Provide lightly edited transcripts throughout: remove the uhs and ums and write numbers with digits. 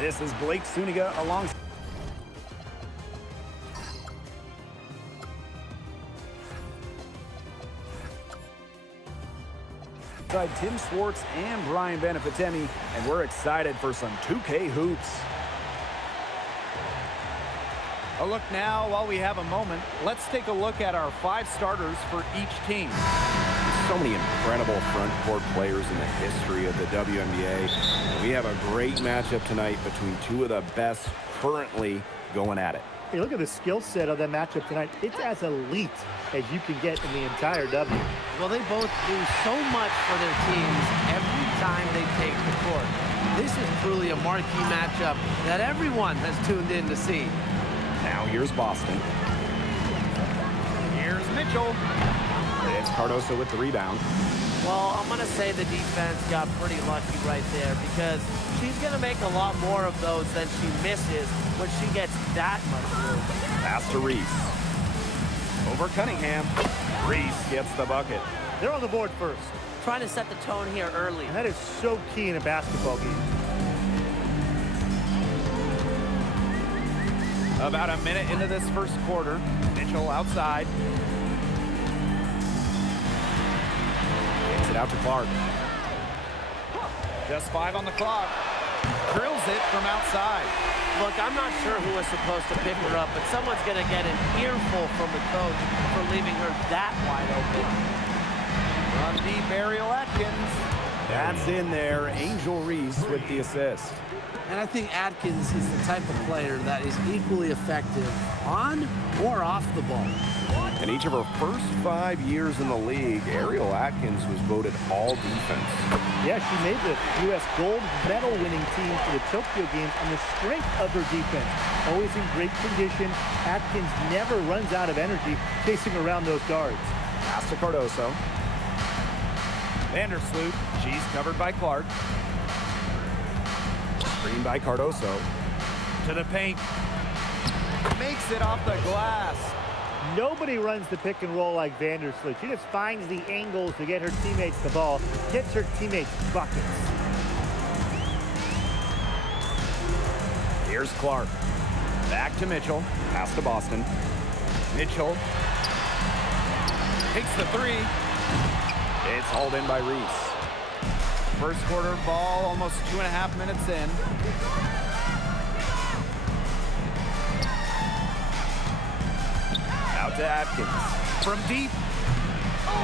This is Blake Suniga alongside Tim Swartz and Brian Benefitemi, and we're excited for some 2K hoops. A look now while we have a moment. Let's take a look at our 5 starters for each team. So many incredible front court players in the history of the WNBA. And we have a great matchup tonight between 2 of the best currently going at it. Hey, look at the skill set of that matchup tonight. It's as elite as you can get in the entire W. Well, they both do so much for their teams every time they take the court. This is truly a marquee matchup that everyone has tuned in to see. Now here's Boston. Here's Mitchell. It's Cardoso with the rebound. Well, I'm going to say the defense got pretty lucky right there because she's going to make a lot more of those than she misses when she gets that much room. Pass to Reese. Over Cunningham. Reese gets the bucket. They're on the board first. Trying to set the tone here early. And that is so key in a basketball game. About a minute into this first quarter. Mitchell outside. It out to Clark. Just 5 on the clock. Drills it from outside. Look, I'm not sure who was supposed to pick her up, but someone's going to get an earful from the coach for leaving her that wide open. Run deep, Ariel Atkins. That's in there. Angel Reese with the assist. And I think Atkins is the type of player that is equally effective on or off the ball. In each of her first 5 years in the league, Ariel Atkins was voted all defense. Yeah, she made the U.S. gold medal winning team for the Tokyo Games on the strength of her defense. Always in great condition. Atkins never runs out of energy chasing around those guards. Pass to Cardoso. Vandersloot. She's covered by Clark. Screen by Cardoso. To the paint. Makes it off the glass. Nobody runs the pick and roll like Vandersloot. She just finds the angles to get her teammates the ball, gets her teammates buckets. Here's Clark. Back to Mitchell. Pass to Boston. Mitchell takes the 3. It's hauled in by Reese. First quarter ball, almost 2.5 minutes in. Out to Atkins. From deep.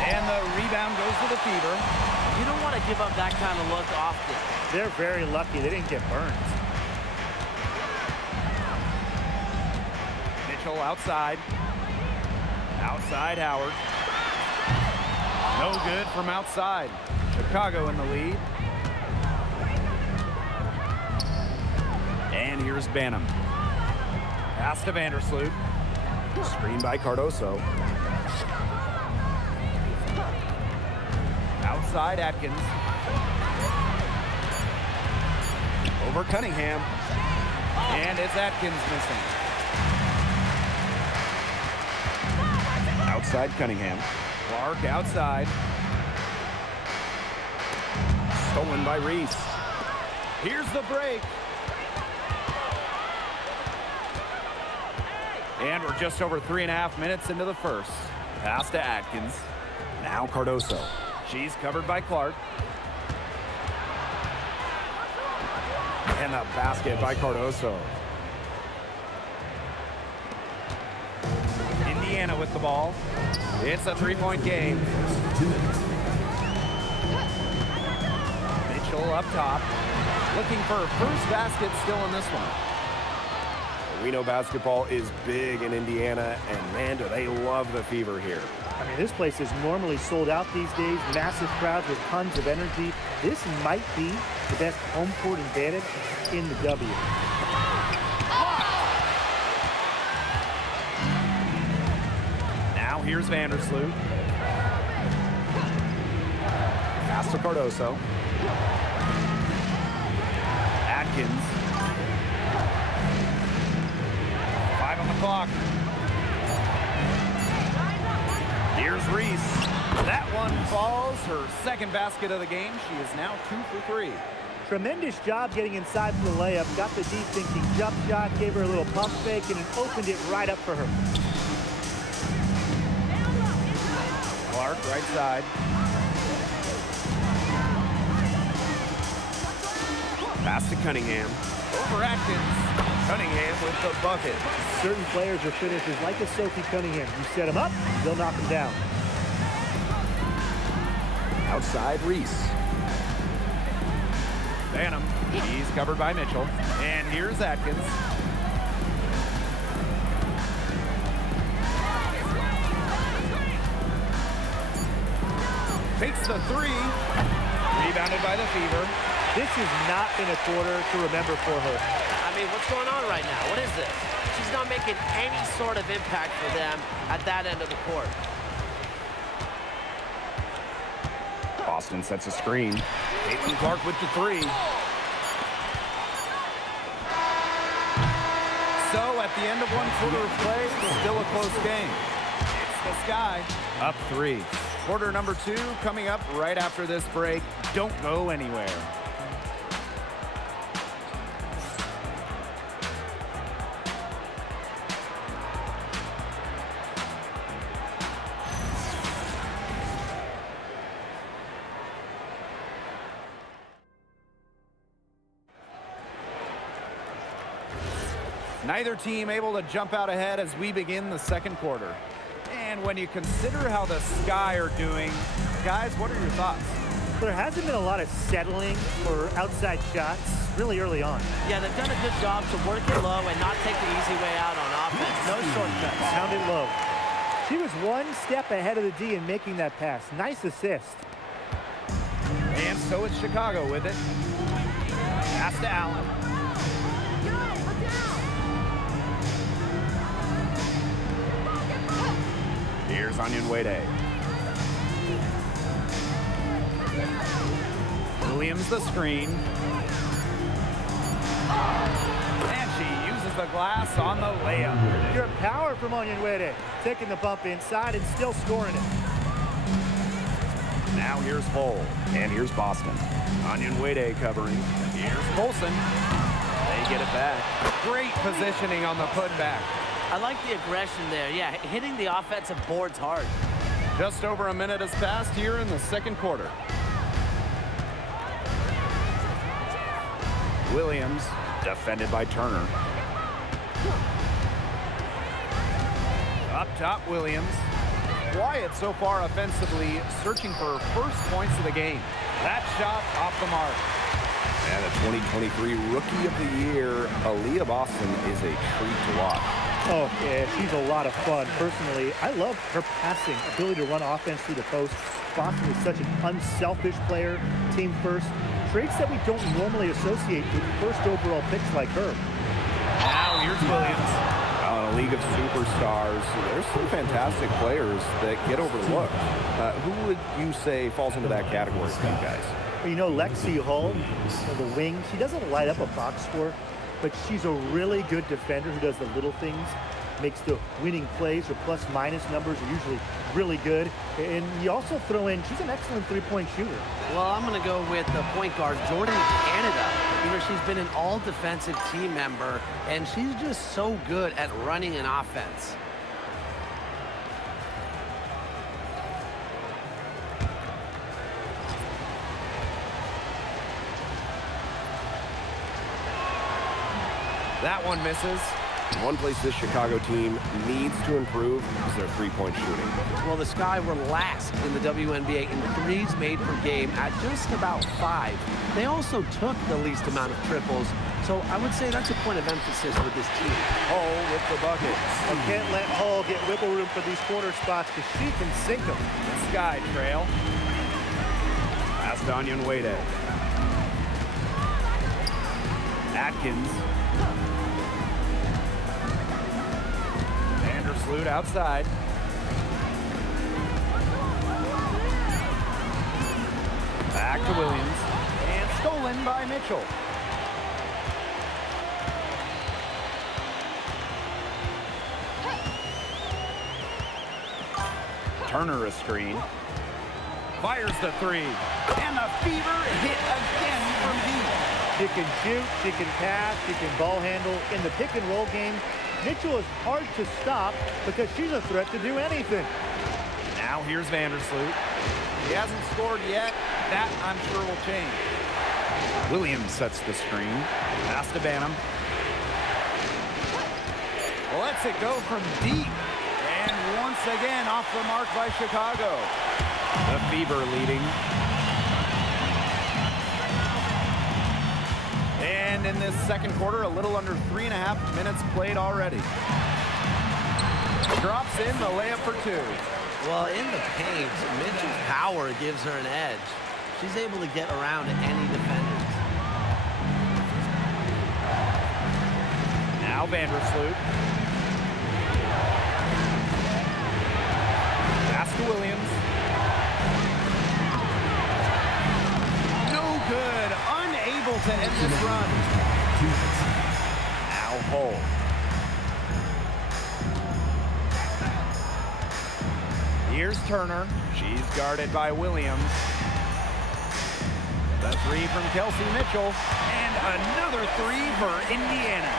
And the rebound goes to the Fever. You don't want to give up that kind of look often. They're very lucky they didn't get burned. Mitchell outside. Outside Howard. No good from outside. Chicago in the lead. And here's Banham. Pass to Vandersloot. Screen by Cardoso. Outside Atkins. Over Cunningham. And it's Atkins missing. Outside Cunningham. Clark outside. Stolen by Reese. Here's the break. And we're just over 3.5 minutes into the first. Pass to Atkins. Now Cardoso. She's covered by Clark. And a basket by Cardoso. Indiana with the ball. It's a 3-point game. Mitchell up top. Looking for her first basket still in this one. We know basketball is big in Indiana, and man, do they love the Fever here. I mean, this place is normally sold out these days. Massive crowds with tons of energy. This might be the best home court advantage in the W. Now here's Vandersloot. Pass to Cardoso. Atkins. 5 on the clock. Here's Reese. That one falls. Her second basket of the game. She is now 2 for 3. Tremendous job getting inside for the layup. Got the deep thinking jump shot, gave her a little pump fake, and it opened it right up for her. Clark, right side. Pass to Cunningham. Over Atkins. Cunningham with the bucket. Certain players are finishers like a Sophie Cunningham. You set them up, they'll knock them down. Outside Reese. Banham. He's covered by Mitchell. And here's Atkins. Takes the three. Rebounded by the Fever. This has not been a quarter to remember for her. I mean, what's going on right now? What is this? She's not making any sort of impact for them at that end of the court. Boston sets a screen. Caitlin Clark with the three. So at the end of one quarter of play, still a close game. It's the Sky. Up 3. Quarter number 2 coming up right after this break. Don't go anywhere. Neither team able to jump out ahead as we begin the second quarter. And when you consider how the Sky are doing, guys, what are your thoughts? There hasn't been a lot of settling for outside shots really early on. Yeah, they've done a good job to work it low and not take the easy way out on offense. No shortcuts. Pound it low. She was one step ahead of the D in making that pass. Nice assist. And so it's Chicago with it. Pass to Allen. Here's Wnba. Williams the screen. And she uses the glass on the layup. Pure power from Wnba. Taking the bump inside and still scoring it. Now here's Hull. And here's Boston. Wnba covering. Here's Colson. They get it back. Great positioning on the putback. I like the aggression there. Yeah, hitting the offensive boards hard. Just over a minute has passed here in the second quarter. Williams, defended by Turner. Up top, Williams. Quiet so far offensively, searching for first points of the game. That shot off the mark. And the 2023 Rookie of the Year, Aaliyah Boston, is a treat to watch. Oh, yeah, she's a lot of fun. Personally, I love her passing, ability to run offense through the post. Boston is such an unselfish player, team first. Traits that we don't normally associate with first overall picks like her. Now here's Williams. In a league of superstars, there's some fantastic players that get overlooked. Who would you say falls into that category for you guys? Well, you know, Lexi Hull, the wing, she doesn't light up a box score, but she's a really good defender who does the little things, makes the winning plays. Her plus-minus numbers are usually really good. And you also throw in, she's an excellent three-point shooter. Well, I'm going to go with the point guard, Jordan Canada. You know, she's been an all-defensive team member, and she's just so good at running an offense. That one misses. One place this Chicago team needs to improve is their three-point shooting. Well, the Sky were last in the WNBA in threes made per game at just about 5. They also took the least amount of triples, so I would say that's a point of emphasis with this team. Hull with the bucket. You can't let Hull get wiggle room for these corner spots because she can sink them. Sky trail. Pass to Wnba. Atkins. Vandersloot outside. Back to Williams. And stolen by Mitchell. Turner a screen. Fires the three. And the Fever hit again from deep. She can shoot, she can pass, she can ball handle. In the pick and roll game, Mitchell is hard to stop because she's a threat to do anything. Now here's Vandersloot. He hasn't scored yet. That, I'm sure, will change. Williams sets the screen. Pass to Banham. Lets it go from deep. And once again, off the mark by Chicago. The Fever leading. And in this second quarter, a little under 3.5 minutes played already. Drops in the layup for two. Well, in the paint, Mitchell's power gives her an edge. She's able to get around any defenders. Now Vandersloot. Pass to Williams. No good. Unable to end this run. Now Hull. Here's Turner. She's guarded by Williams. The three from Kelsey Mitchell. And another three for Indiana.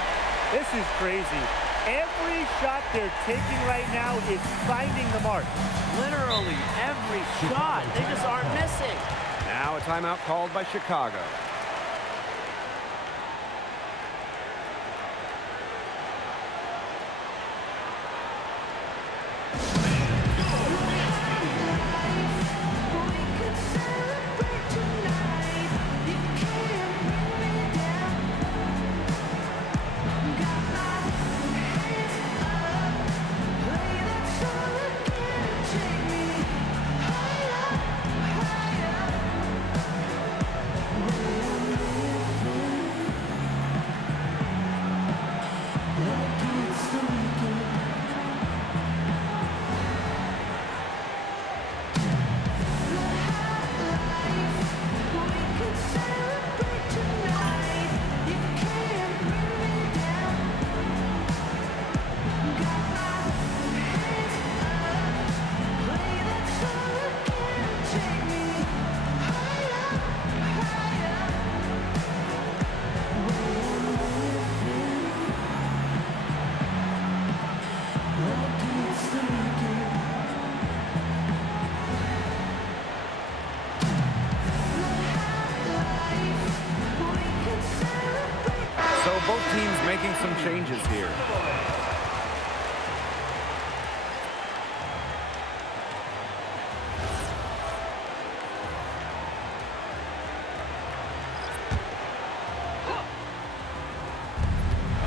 This is crazy. Every shot they're taking right now is finding the mark. Literally every shot. They just aren't missing. Now a timeout called by Chicago. So both teams making some changes here.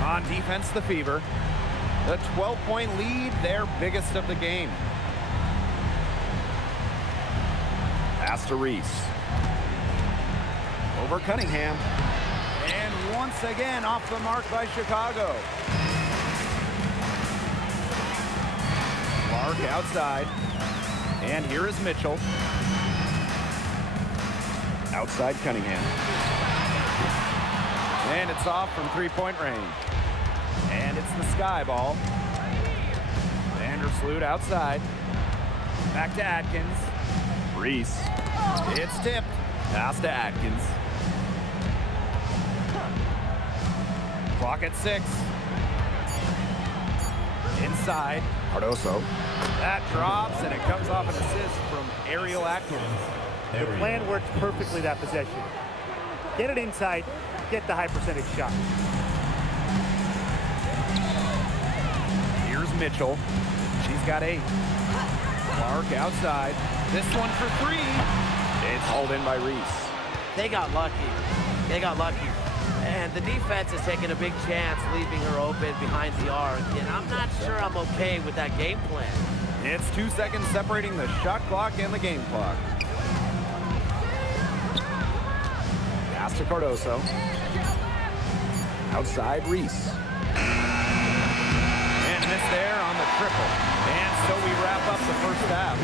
On defense, the Fever. The 12-point lead, their biggest of the game. Pass to Reese. Over Cunningham. And once again, off the mark by Chicago. Clark outside. And here is Mitchell. Outside Cunningham. And it's off from three-point range. And it's the Sky ball. Vandersloot outside. Back to Atkins. Reese. It's tipped. Pass to Atkins. Clock at 6. Inside. Cardoso. That drops, and it comes off an assist from Ariel Atkins. The plan works perfectly that possession. Get it inside, get the high percentage shot. Here's Mitchell. She's got 8. Clark outside. This one for 3. It's hauled in by Reese. They got lucky. They got lucky. And the defense is taking a big chance, leaving her open behind the arc. And I'm not sure I'm okay with that game plan. It's 2 seconds separating the shot clock and the game clock. Pass to Cardoso. Outside Reese. And miss there on the triple. And so we wrap up the first half.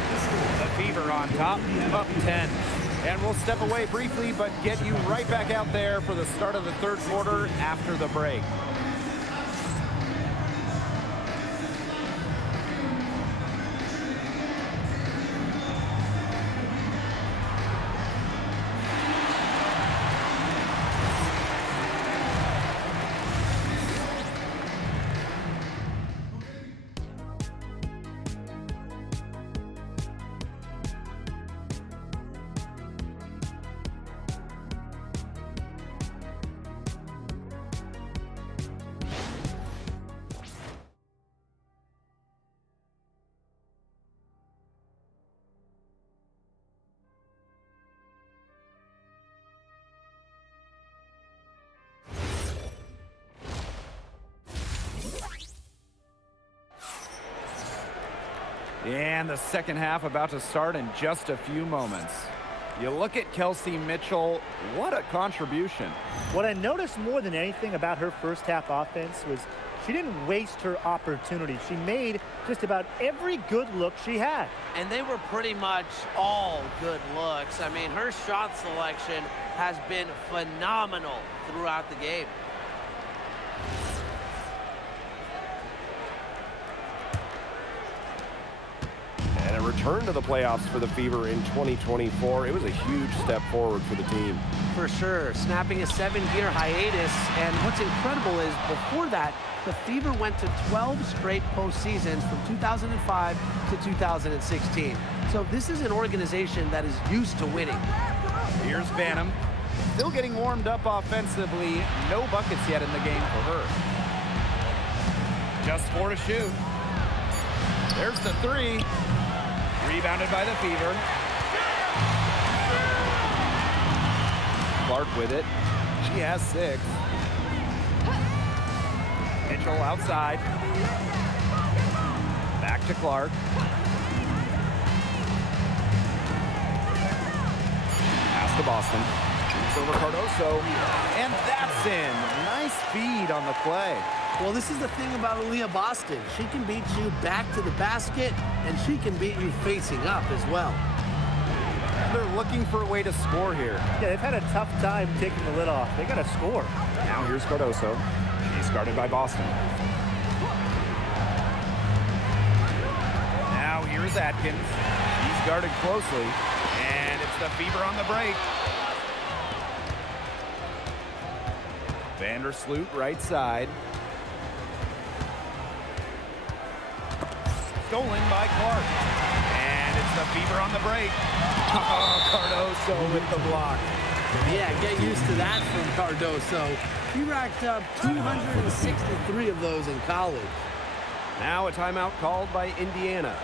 The Fever on top, up 10. And we'll step away briefly, but get you right back out there for the start of the third quarter after the break. And the second half about to start in just a few moments. You look at Kelsey Mitchell, what a contribution. What I noticed more than anything about her first half offense was she didn't waste her opportunity. She made just about every good look she had. And they were pretty much all good looks. I mean, her shot selection has been phenomenal throughout the game. And a return to the playoffs for the Fever in 2024. It was a huge step forward for the team. For sure, snapping a 7-year hiatus. And what's incredible is before that, the Fever went to 12 straight postseasons from 2005 to 2016. So this is an organization that is used to winning. Here's Banham. Still getting warmed up offensively. No buckets yet in the game for her. Just 4 to shoot. There's the 3. Rebounded by the Fever. Clark with it. She has 6. Mitchell outside. Back to Clark. Pass to Boston. Shoots over Cardoso. And that's in. Nice feed on the play. Well, this is the thing about Aaliyah Boston. She can beat you back to the basket, and she can beat you facing up as well. They're looking for a way to score here. Yeah, they've had a tough time taking the lid off. They got to score. Now here's Cardoso. She's guarded by Boston. Now here's Atkins. He's guarded closely. And it's the Fever on the break. Vandersloot right side. Stolen by Clark. And it's the Fever on the break. Oh, Cardoso with the block. Yeah, get used to that from Cardoso. He racked up 263 of those in college. Now a timeout called by Indiana.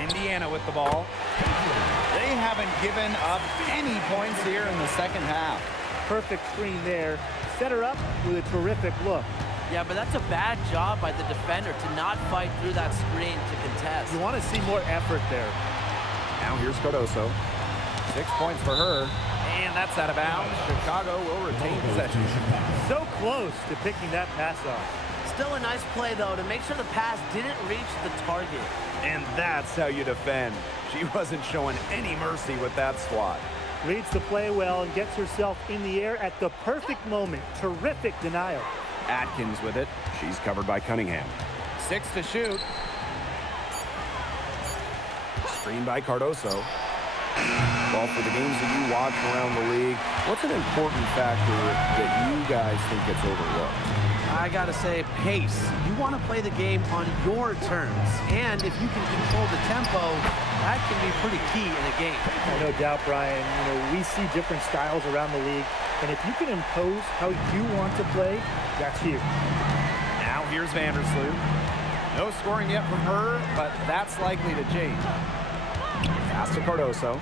Indiana with the ball. They haven't given up any points here in the second half. Perfect screen there. Set her up with a terrific look. Yeah, but that's a bad job by the defender to not fight through that screen to contest. You want to see more effort there. Now here's Cardoso. 6 points for her. And that's out of bounds. Chicago will retain possession. So close to picking that pass off. Still a nice play, though, to make sure the pass didn't reach the target. And that's how you defend. She wasn't showing any mercy with that swat. Reads the play well and gets herself in the air at the perfect moment. Terrific denial. Atkins with it. She's covered by Cunningham. 6 to shoot. Screen by Cardoso. Well, for the games that you watch around the league, what's an important factor that you guys think gets overlooked? I gotta say, pace. You want to play the game on your terms. And if you can control the tempo, that can be pretty key in a game. No doubt, Brian. We see different styles around the league. And if you can impose how you want to play, that's huge. Now here's Vandersloot. No scoring yet from her, but that's likely to change. Pass to Cardoso.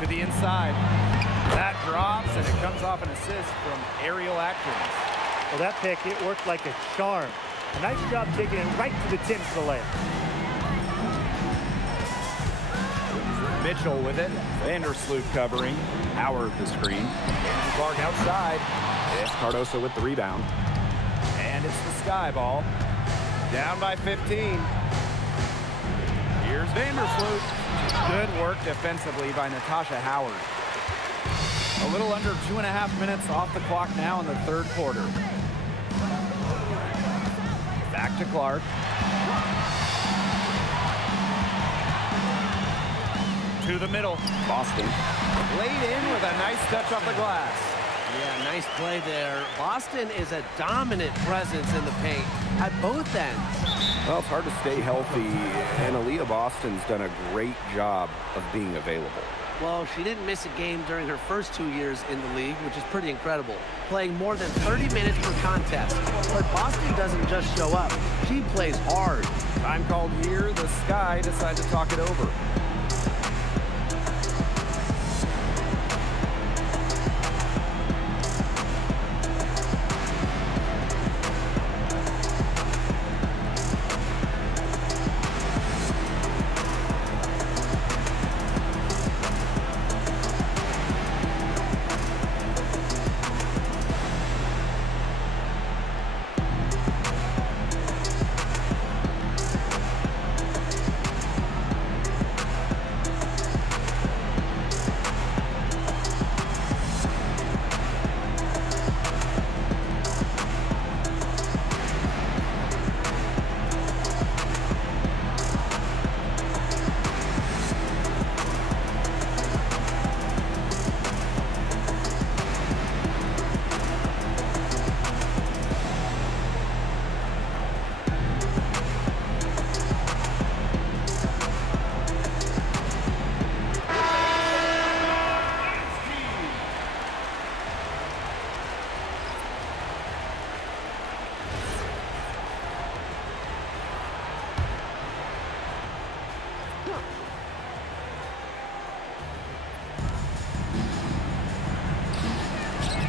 To the inside. That drops, and it comes off an assist from Ariel Atkins. Well, that pick, it worked like a charm. A nice job taking it right to the tin for the layup. Mitchell with it. Vandersloot covering. Howard the screen. And Clark outside. It's Cardoso with the rebound. And it's the Sky ball. Down by 15. Here's Vandersloot. Good work defensively by Natasha Howard. A little under 2.5 minutes off the clock now in the third quarter. Back to Clark. To the middle. Boston. Laid in with a nice touch off the glass. Yeah, nice play there. Boston is a dominant presence in the paint at both ends. Well, it's hard to stay healthy, and Aaliyah Boston's done a great job of being available. Well, she didn't miss a game during her first 2 years in the league, which is pretty incredible, playing more than 30 minutes per contest. But Boston doesn't just show up. She plays hard. Time called here. The Sky decide to talk it over.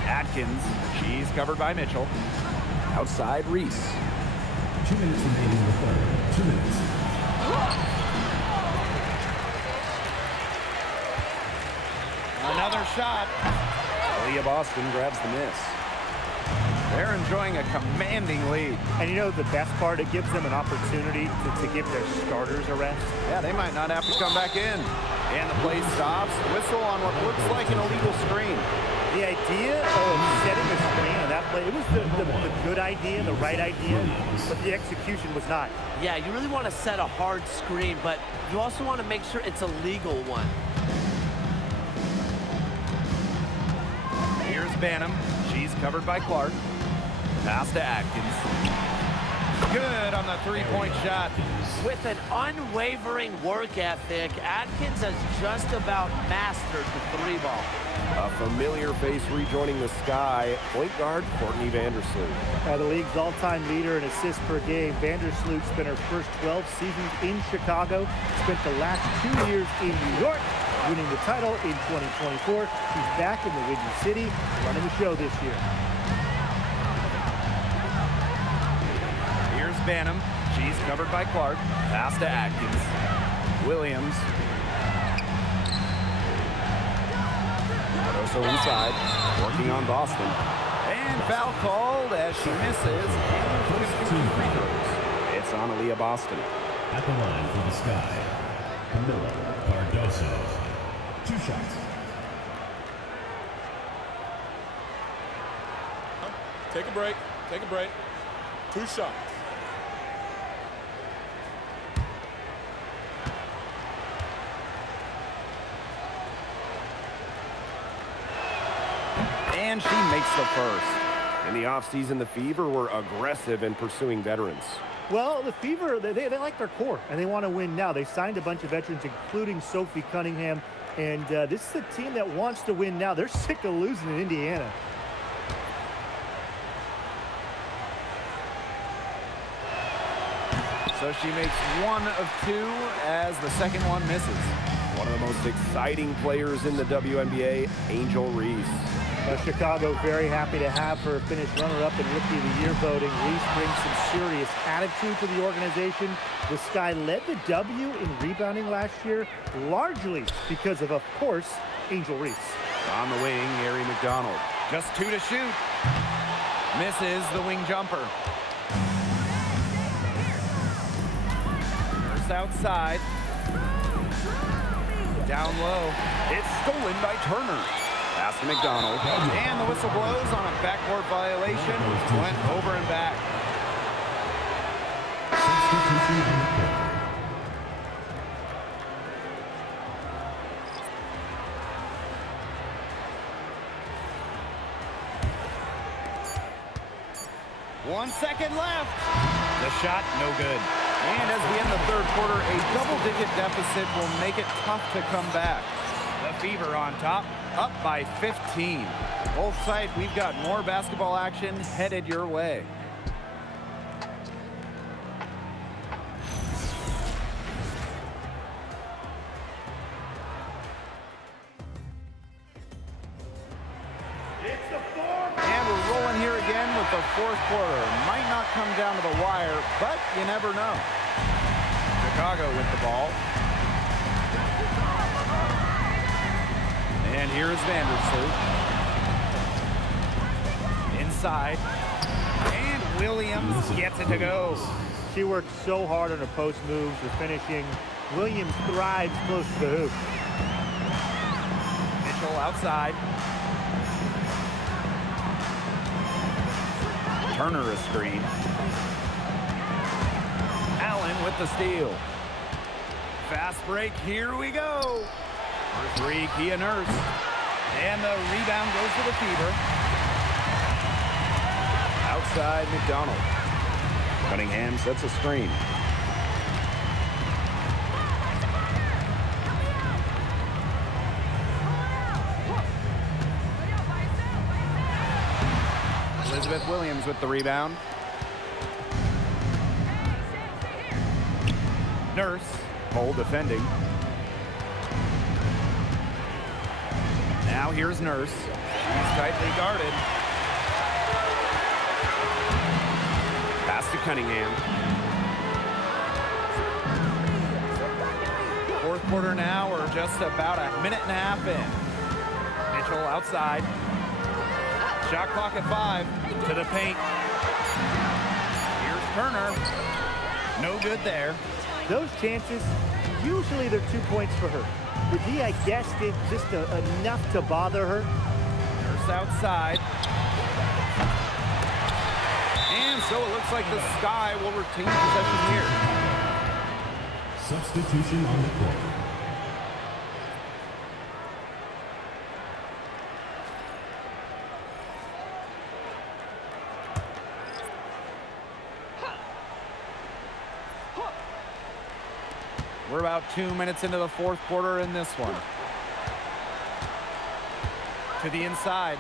Atkins, she's covered by Mitchell. Outside, Reese. 2 minutes remaining in the third. 2 minutes. Another shot. Aaliyah Boston grabs the miss. They're enjoying a commanding lead. And you know the best part, it gives them an opportunity to give their starters a rest. Yeah, they might not have to come back in. And the play stops. Whistle on what looks like an illegal screen. The idea of setting a screen on that play, it was the good idea, the right idea, but the execution was not. Yeah, you really want to set a hard screen, but you also want to make sure it's a legal one. Here's Banham. She's covered by Clark. Pass to Atkins. Good on the three-point shot. With an unwavering work ethic, Atkins has just about mastered the three ball. A familiar face rejoining the Sky, point guard Courtney Vandersloot. The league's all-time leader in assists per game. Vandersloot spent her first 12 seasons in Chicago, spent the last 2 years in New York, winning the title in 2024. She's back in the Windy City, running the show this year. Here's Banham. She's covered by Clark. Pass to Atkins. Williams. Also inside, working on Boston. And foul called as she misses. It's on Aaliyah Boston. At the line for the Sky, Camilla Cardoso. 2 shots. Take a break. Take a break. 2 shots. And she makes the first. In the offseason, the Fever were aggressive in pursuing veterans. Well, the Fever, they like their core, and they want to win now. They signed a bunch of veterans, including Sophie Cunningham, and this is a team that wants to win now. They're sick of losing in Indiana. So she makes 1 of 2 as the second one misses. One of the most exciting players in the WNBA, Angel Reese. Chicago very happy to have her finish runner-up in Rookie of the Year voting. Reese brings some serious attitude to the organization. The Sky led the W in rebounding last year, largely because of course, Angel Reese. On the wing, Gary McDonald. Just 2 to shoot. Misses the wing jumper. First outside. Down low. It's stolen by Turner. Pass to McDonald. And the whistle blows on a backcourt violation. Went over and back. 1 second left. The shot, no good. And as we end the third quarter, a double-digit deficit will make it tough to come back. The Fever on top, up by 15. Both sides, we've got more basketball action headed your way. And we're rolling here again with the fourth quarter. Might not come down to the wire, but you never know. Chicago with the ball. And here's Vandersloot. Inside. And Williams gets it to go. She worked so hard on her post moves, her finishing. Williams thrives close to the hoop. Mitchell outside. Turner a screen. Allen with the steal. Fast break, here we go. For three, Kia Nurse. And the rebound goes to the Fever. Outside McDonald. Cunningham sets a screen. Elizabeth Williams with the rebound. Nurse. Cole defending. Now here's Nurse. She's tightly guarded. Pass to Cunningham. Fourth quarter now, we're just about a minute and a half in. Mitchell outside. Shot clock at 5. To the paint. Here's Turner. No good there. Those chances, usually they're 2 points for her. The D, I guess, did just enough to bother her. Nurse outside. And so it looks like the Sky will retain possession here. Substitution on the court. We're about 2 minutes into the fourth quarter in this one. To the inside.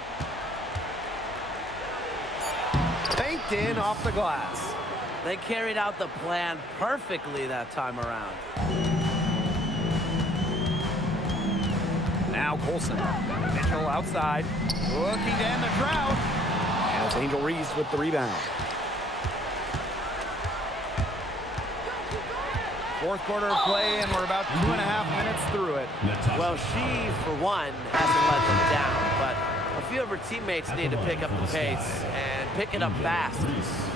Banked in off the glass. They carried out the plan perfectly that time around. Now Colson. Mitchell outside. Looking to end the drought. And it's Angel Reese with the rebound. Fourth quarter of play, and we're about 2.5 minutes through it. Well, she, for one, hasn't let them down, but a few of her teammates need to pick up the pace and pick it up fast.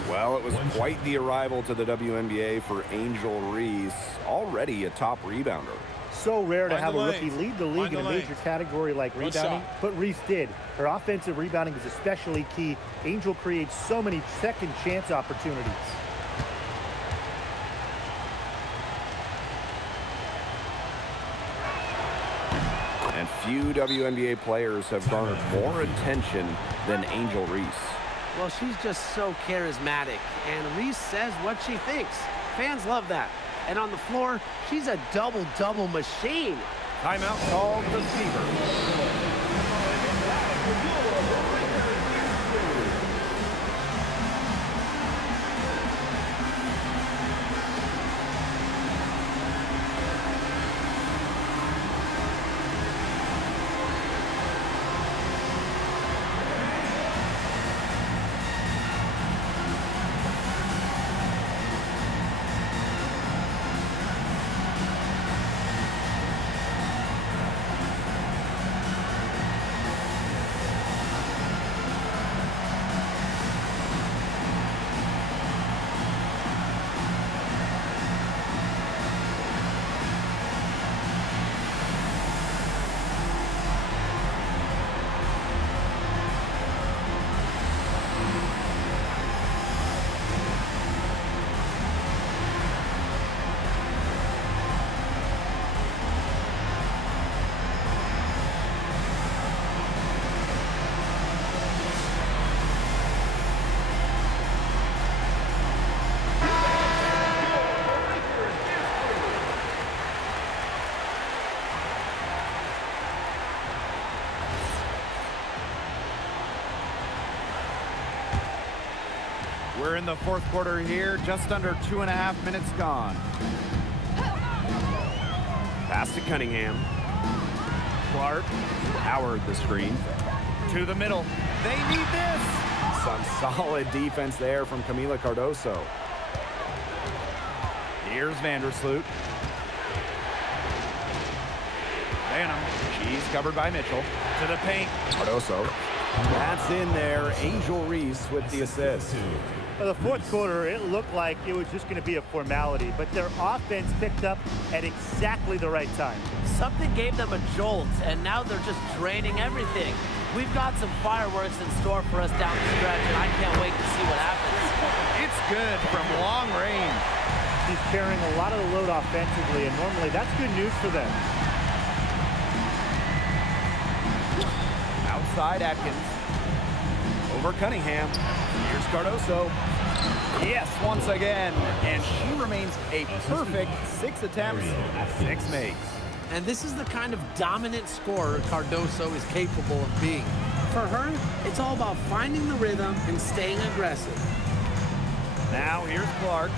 Well, it was quite the arrival to the WNBA for Angel Reese, already a top rebounder. So rare to Find have the a lane. rookie lead the league Find in a the major lane. category like Good rebounding, shot. but Reese did. Her offensive rebounding is especially key. Angel creates so many second chance opportunities. And few WNBA players have garnered more attention than Angel Reese. Well, she's just so charismatic, and Reese says what she thinks. Fans love that. And on the floor, she's a double-double machine. Timeout called the Fever. We're in the fourth quarter here, just under 2.5 minutes gone. Pass to Cunningham. Clark. Howard the screen. To the middle. They need this. Some solid defense there from Camila Cardoso. Here's Vandersloot. Banham. She's covered by Mitchell. To the paint. Cardoso. That's in there. Angel Reese with the assist. For the fourth quarter, it looked like it was just going to be a formality, but their offense picked up at exactly the right time. Something gave them a jolt, and now they're just draining everything. We've got some fireworks in store for us down the stretch, and I can't wait to see what happens. It's good from long range. He's carrying a lot of the load offensively, and normally that's good news for them. Outside Atkins. Over Cunningham. Here's Cardoso. Yes, once again. And she remains a perfect 6 attempts, 6 makes. And this is the kind of dominant scorer Cardoso is capable of being. For her, it's all about finding the rhythm and staying aggressive. Now here's Clark.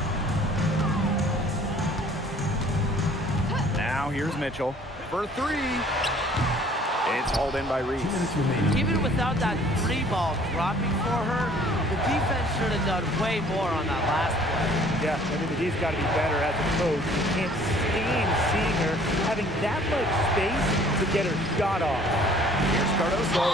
Now here's Mitchell for 3. It's hauled in by Reese. Even without that 3 ball dropping for her, the defense should have done way more on that last play. Yeah, I mean, he's got to be better as a coach. You can't stand seeing her having that much space to get her shot off. Here's Cardoso.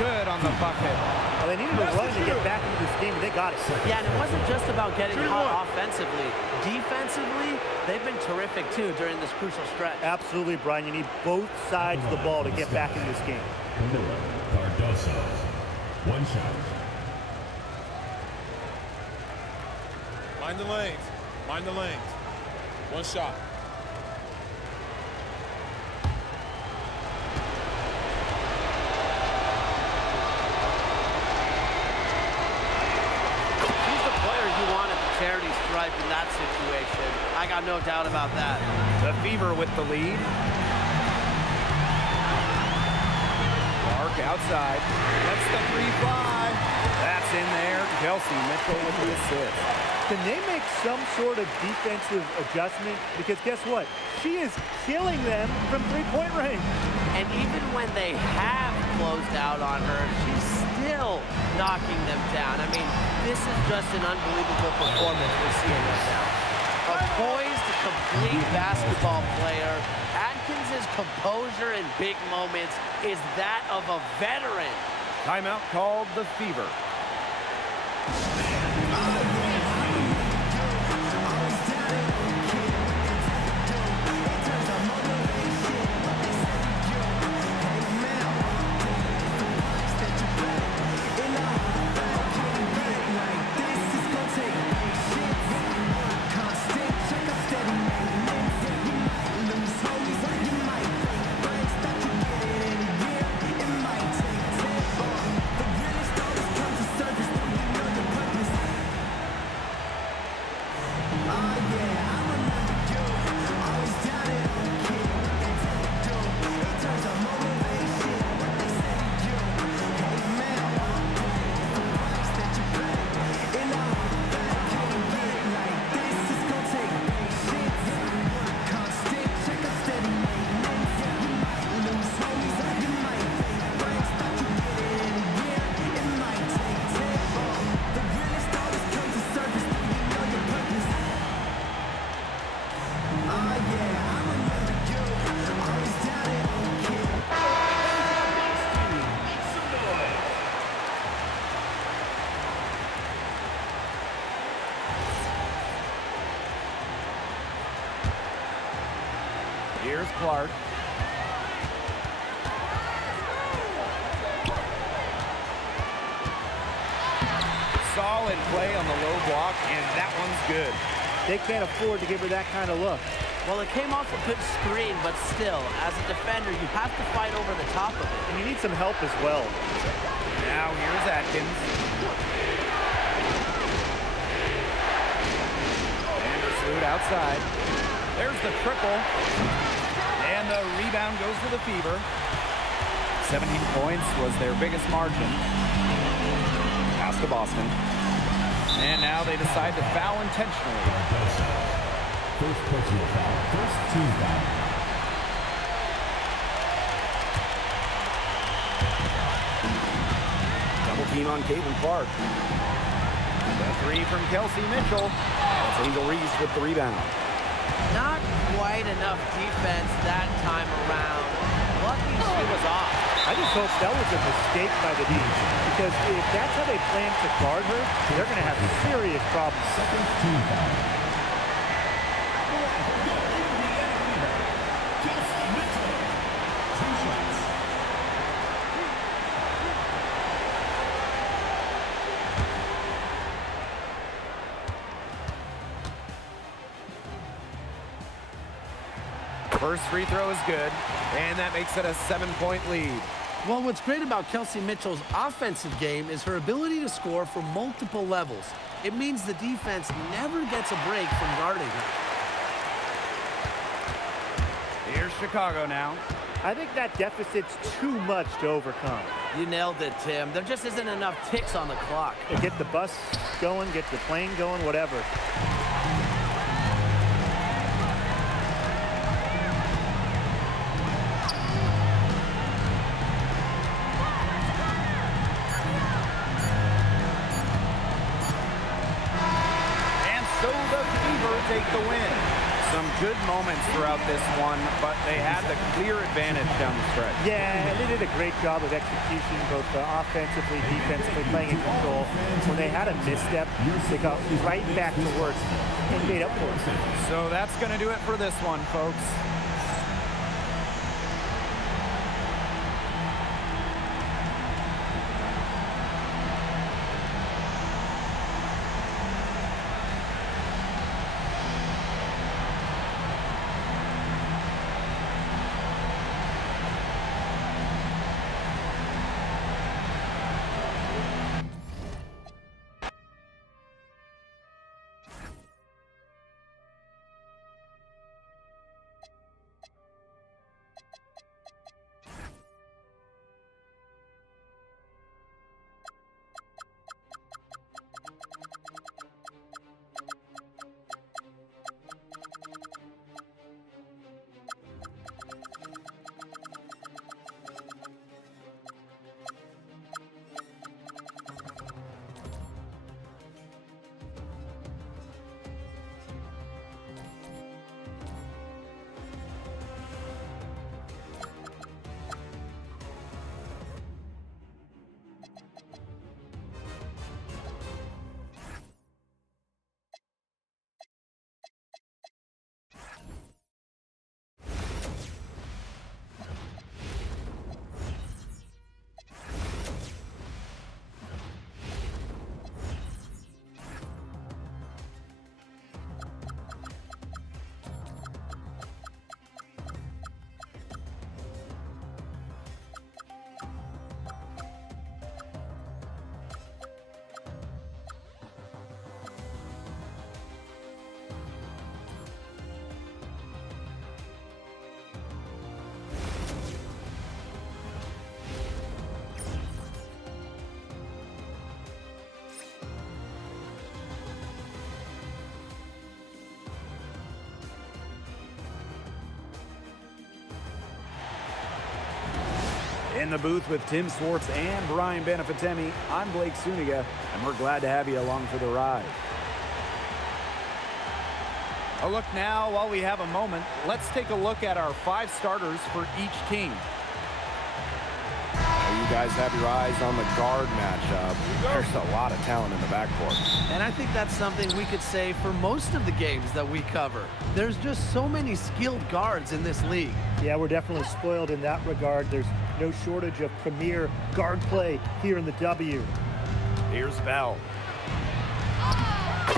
Good on the bucket. Well, they needed a run to get back into this game, and they got it. Yeah, and it wasn't just about getting hot offensively. Defensively, they've been terrific, too, during this crucial stretch. Absolutely, Brian. You need both sides of the ball to get back in this game. Camila Cardoso. One shot. Mind the lanes. Mind the lanes. One shot. She's the player you want at the charity stripe in that situation. I got no doubt about that. The Fever with the lead. Clark outside. Lets the 3 fly. That's in there. Kelsey Mitchell with the assist. Can they make some sort of defensive adjustment? Because guess what? She is killing them from three-point range. And even when they have closed out on her, she's still knocking them down. I mean, this is just an unbelievable performance we're seeing right now. A poised, complete basketball player. Atkins' composure in big moments is that of a veteran. Timeout called the Fever. Here's Clark. Solid play on the low block, and that one's good. They can't afford to give her that kind of look. Well, it came off a good screen, but still, as a defender, you have to fight over the top of it. And you need some help as well. Now here's Atkins. Vandersloot outside. There's the triple. And the rebound goes to the Fever. 17 points was their biggest margin. Pass to Boston. And now they decide to foul intentionally. Cardoso. First personal foul. First team foul. Double team on Caitlin Clark. The three from Kelsey Mitchell. That's Angel Reese with the rebound. Not quite enough defense that time around. Lucky she was off. I just hope that was a mistake by the D's, because if that's how they plan to guard her, they're going to have serious problems. Second team foul. Kelsey Mitchell. 2 shots. First free throw is good, and that makes it a 7-point lead. Well, what's great about Kelsey Mitchell's offensive game is her ability to score from multiple levels. It means the defense never gets a break from guarding her. Here's Chicago now. I think that deficit's too much to overcome. You nailed it, Tim. There just isn't enough ticks on the clock. Get the bus going, get the plane going, whatever. Take the win. Some good moments throughout this one, but they had the clear advantage down the stretch. Yeah, and they did a great job of execution, both offensively, defensively, playing in control. When they had a misstep, they got right back to work and made up for it. So that's going to do it for this one, folks. In the booth with Tim Swartz and Brian Benefatemi, I'm Blake Suniga, and we're glad to have you along for the ride. A look now, while we have a moment, let's take a look at our 5 starters for each team. You guys have your eyes on the guard matchup. There's a lot of talent in the backcourt. And I think that's something we could say for most of the games that we cover. There's just so many skilled guards in this league. Yeah, we're definitely spoiled in that regard. There's no shortage of premier guard play here in the W. Here's Bell.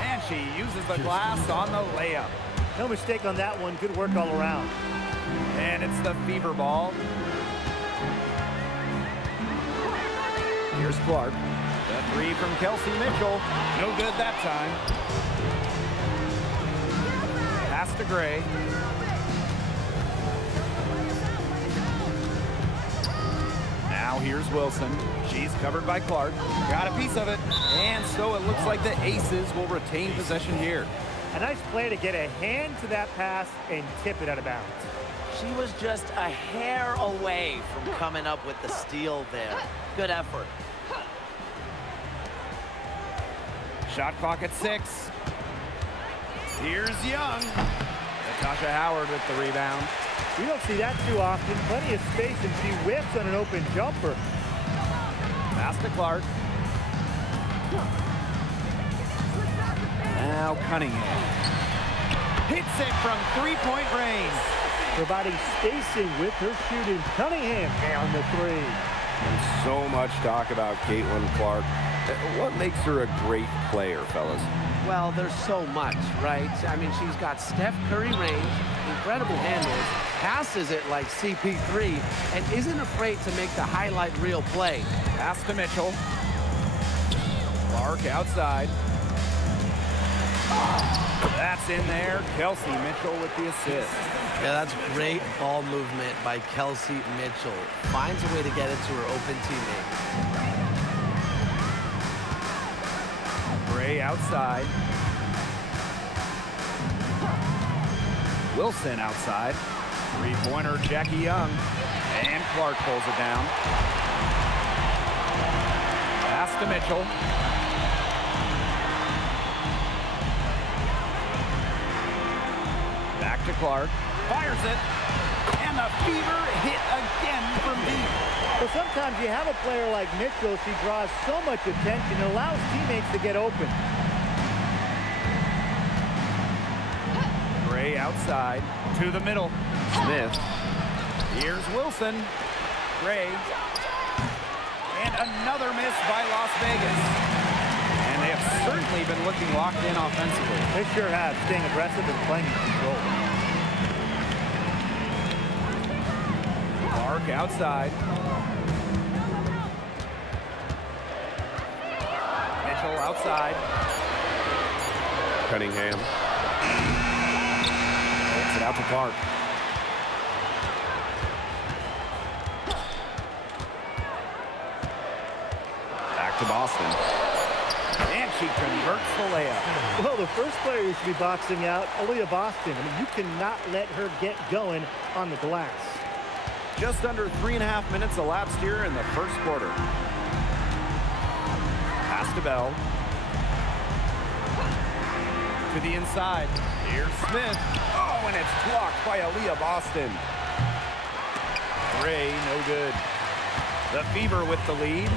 And she uses the glass on the layup. No mistake on that one. Good work all around. And it's the Fever ball. Here's Clark. The 3 from Kelsey Mitchell. No good that time. Pass to Gray. Now here's Wilson. She's covered by Clark. Got a piece of it. And so it looks like the Aces will retain possession here. A nice play to get a hand to that pass and tip it out of bounds. She was just a hair away from coming up with the steal there. Good effort. Shot clock at 6. Here's Young. Natasha Howard with the rebound. We don't see that too often. Plenty of space, and she whips on an open jumper. Pass to Clark. Now Cunningham. Hits it from three-point range. Providing spacing with her shooting. Cunningham down the 3. And so much talk about Caitlin Clark. What makes her a great player, fellas? Well, there's so much, right? I mean, she's got Steph Curry range, incredible handles, passes it like CP3, and isn't afraid to make the highlight reel play. Pass to Mitchell. Clark outside. That's in there. Kelsey Mitchell with the assist. Yeah, that's great ball movement by Kelsey Mitchell. Finds a way to get it to her open teammate. Gray outside. Wilson outside. Three-pointer, Jackie Young. And Clark pulls it down. Pass to Mitchell. Back to Clark. Fires it. And the Fever hit again from deep. Well, sometimes you have a player like Mitchell. She draws so much attention and allows teammates to get open. Gray outside to the middle. Smith. Here's Wilson. Gray. And another miss by Las Vegas. And they have certainly been looking locked in offensively. They sure have, staying aggressive and playing in control. Clark outside. Mitchell outside. Cunningham. Takes it out to Clark. Back to Boston. And she converts the layup. Well, the first player who should be boxing out, Aaliyah Boston. I mean, you cannot let her get going on the glass. Just under 3.5 minutes elapsed here in the first quarter. Pass to Bell. To the inside. Here's Smith. Oh, and it's blocked by Aaliyah Boston. Gray, no good. The Fever with the lead.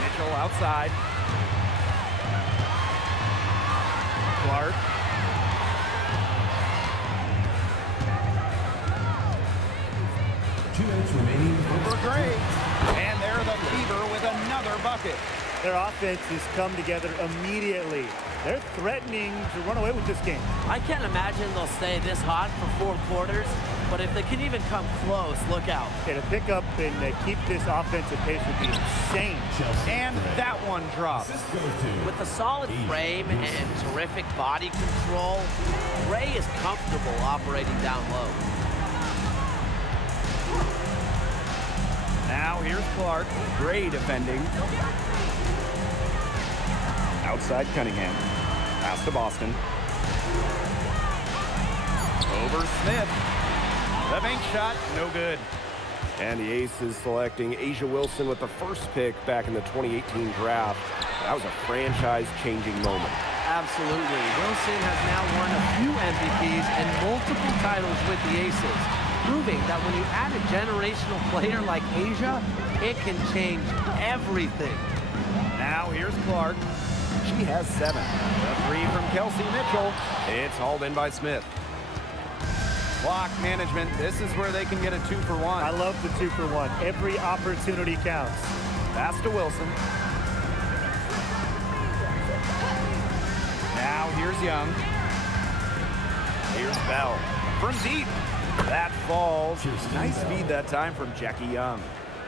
Mitchell outside. Clark. For Gray. And they're the Fever with another bucket. Their offense has come together immediately. They're threatening to run away with this game. I can't imagine they'll stay this hot for 4 quarters, but if they can even come close, look out. Yeah, to pick up and keep this offensive pace would be insane. And that one drops. With a solid frame and terrific body control, Gray is comfortable operating down low. Now here's Clark. Gray defending. Outside Cunningham. Pass to Boston. Over Smith. The bank shot, no good. And the Aces selecting Asia Wilson with the first pick back in the 2018 draft. That was a franchise-changing moment. Absolutely. Wilson has now won a few MVPs and multiple titles with the Aces, proving that when you add a generational player like Asia, it can change everything. Now here's Clark. She has 7. The 3 from Kelsey Mitchell. It's hauled in by Smith. Clock management. This is where they can get a 2-for-1. I love the 2-for-1. Every opportunity counts. Pass to Wilson. Now here's Young. Here's Bell. From deep. That falls. Nice feed that time from Jackie Young.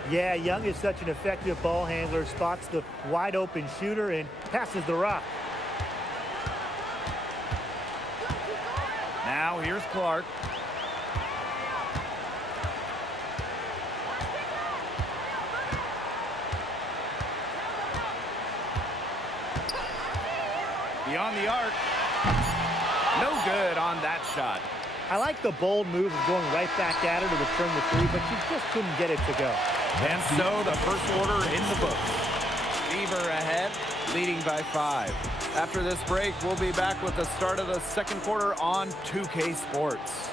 Yeah, Young is such an effective ball handler, spots the wide open shooter and passes the rock. Now here's Clark. Beyond the arc. No good on that shot. I like the bold move of going right back at her to return the three, but she just couldn't get it to go. And so the first quarter in the books. Fever ahead, leading by 5. After this break, we'll be back with the start of the second quarter on 2K Sports.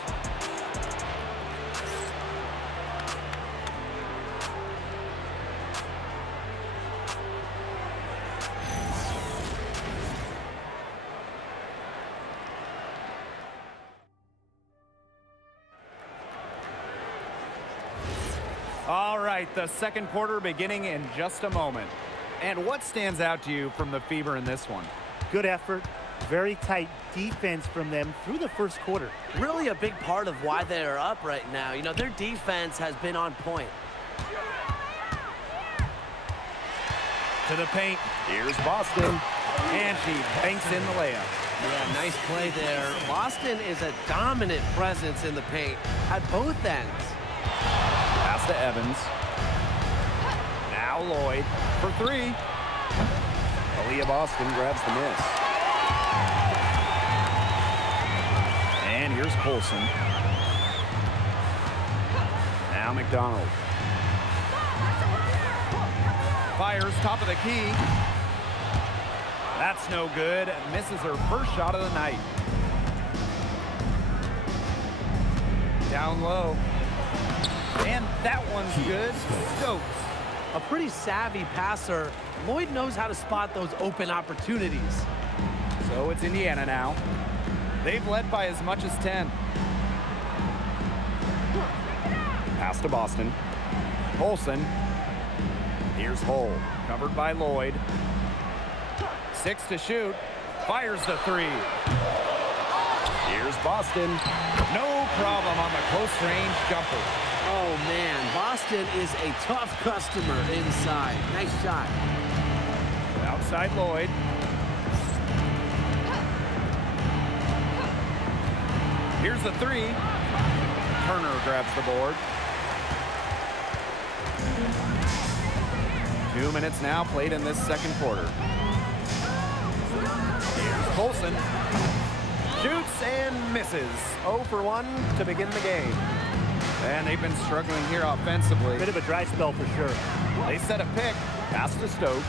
All right, the second quarter beginning in just a moment. And what stands out to you from the Fever in this one? Good effort, very tight defense from them through the first quarter. Really a big part of why they're up right now. You know, their defense has been on point. To the paint. Here's Boston. And she banks in the layup. Yeah, nice play there. Boston is a dominant presence in the paint at both ends. Pass to Evans. Now Lloyd for 3. Aaliyah Boston grabs the miss. And here's Colson. Now McDonald. Fires top of the key. That's no good. Misses her first shot of the night. Down low. And that one's good. Stokes. A pretty savvy passer. Lloyd knows how to spot those open opportunities. So it's Indiana now. They've led by as much as 10. Pass to Boston. Olsen. Here's Hull. Covered by Lloyd. 6 to shoot. Fires the 3. Here's Boston. No problem on the close range jumper. Oh, man, Boston is a tough customer inside. Nice shot. Outside Lloyd. Here's the 3. Turner grabs the board. 2 minutes now played in this second quarter. Here's Colson. Shoots and misses. 0 for 1 to begin the game. And they've been struggling here offensively. Bit of a dry spell for sure. They set a pick. Pass to Stokes.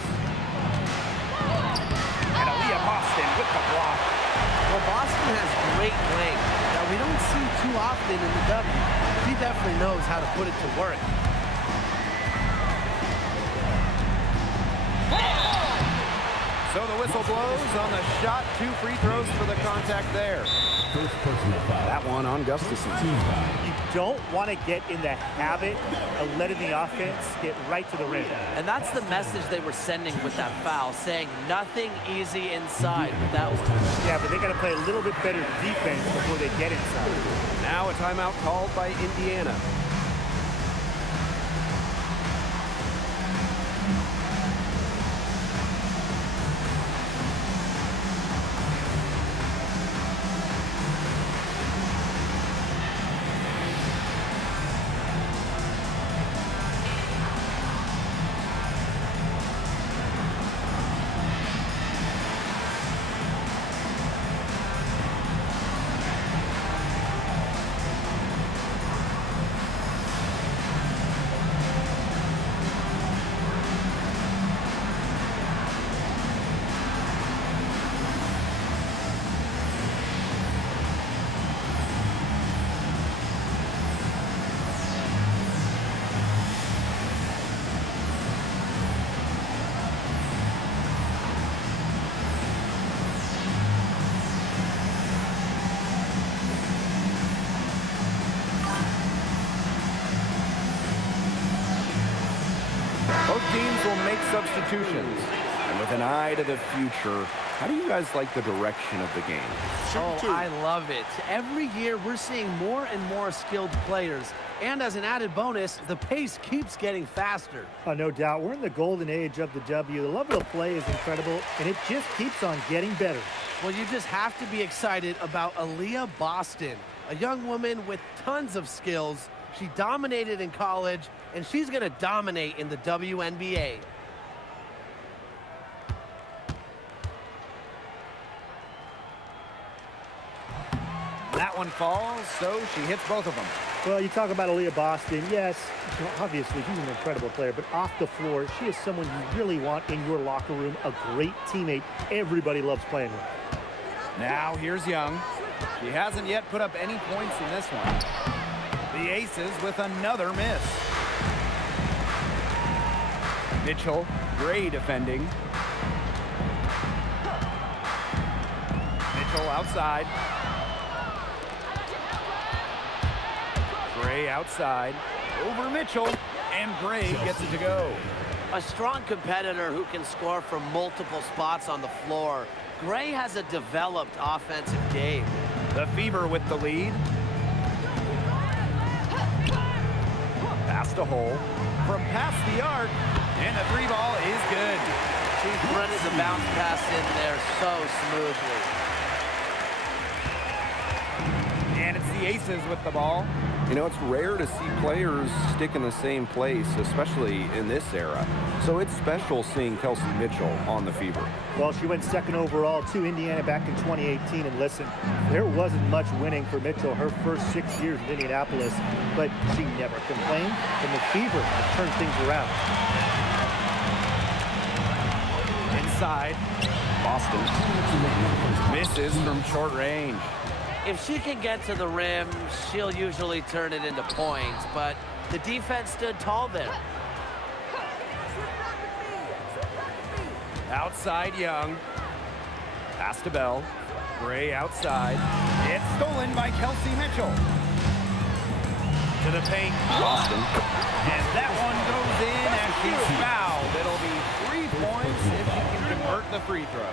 And Aaliyah Boston with the block. Well, Boston has great length that we don't see too often in the W. He definitely knows how to put it to work. So the whistle blows on the shot. 2 free throws for the contact there. First personal foul. That one on Gustafson. Team foul. You don't want to get in the habit of letting the offense get right to the rim. And that's the message they were sending with that foul, saying nothing easy inside with that one. Yeah, but they got to play a little bit better defense before they get inside. Now a timeout called by Indiana. Both teams will make substitutions. And with an eye to the future, how do you guys like the direction of the game? Oh, I love it. Every year we're seeing more and more skilled players. And as an added bonus, the pace keeps getting faster. Oh, no doubt. We're in the golden age of the W. The level of play is incredible, and it just keeps on getting better. Well, you just have to be excited about Aaliyah Boston, a young woman with tons of skills. She dominated in college, and she's going to dominate in the WNBA. That one falls, so she hits both of them. Well, you talk about Aaliyah Boston. Yes, obviously she's an incredible player, but off the floor, she is someone you really want in your locker room, a great teammate everybody loves playing with. Now here's Young. She hasn't yet put up any points in this one. The Aces with another miss. Mitchell, Gray defending. Mitchell outside. Gray outside. Over Mitchell, and Gray gets it to go. A strong competitor who can score from multiple spots on the floor. Gray has a developed offensive game. The Fever with the lead. Past a hole. From past the arc. And the three ball is good. She threaded the bounce pass in there so smoothly. And it's the Aces with the ball. You know, it's rare to see players stick in the same place, especially in this era. So it's special seeing Kelsey Mitchell on the Fever. Well, she went second overall to Indiana back in 2018, and listen, there wasn't much winning for Mitchell her first 6 years in Indianapolis, but she never complained, and the Fever have turned things around. Inside. Boston misses from short range. If she can get to the rim, she'll usually turn it into points, but the defense stood tall there. Outside Young. Pass to Bell. Gray outside. It's stolen by Kelsey Mitchell. To the paint. Boston. And that one goes in as she's fouled. It'll be 3 points if she can convert the free throw.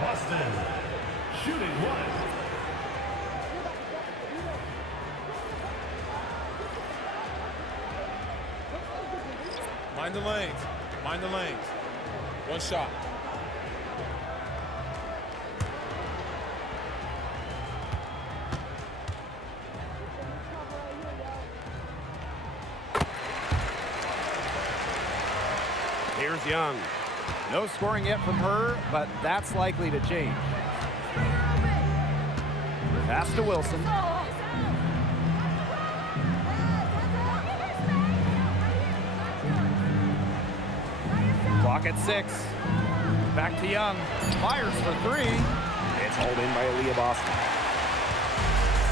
Boston, shooting one. Mind the lanes. Mind the lanes. One shot. Here's Young. No scoring yet from her, but that's likely to change. Pass to Wilson. Clock at 6. Back to Young. Fires for 3. It's hauled in by Aaliyah Boston.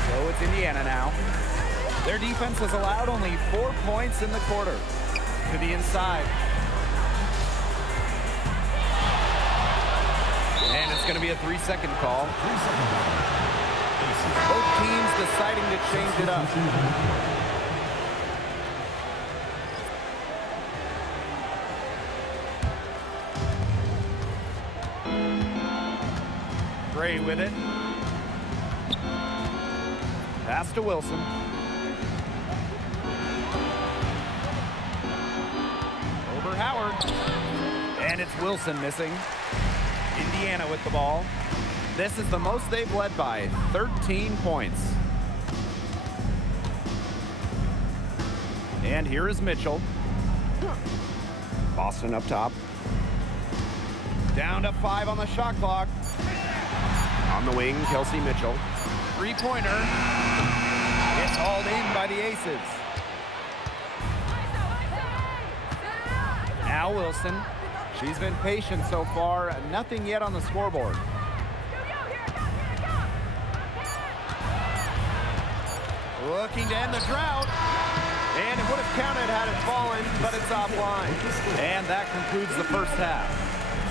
So it's Indiana now. Their defense has allowed only 4 points in the quarter. To the inside. And it's going to be a 3-second call. Both teams deciding to change it up. Gray with it. Pass to Wilson. Over Howard. And it's Wilson missing. Indiana with the ball. This is the most they've led by, 13 points. And here is Mitchell. Boston up top. Down to 5 on the shot clock. On the wing, Kelsey Mitchell. Three-pointer. It's hauled in by the Aces. Now Wilson. She's been patient so far. Nothing yet on the scoreboard. Looking to end the drought. And it would have counted had it fallen, but it's offline. And that concludes the first half.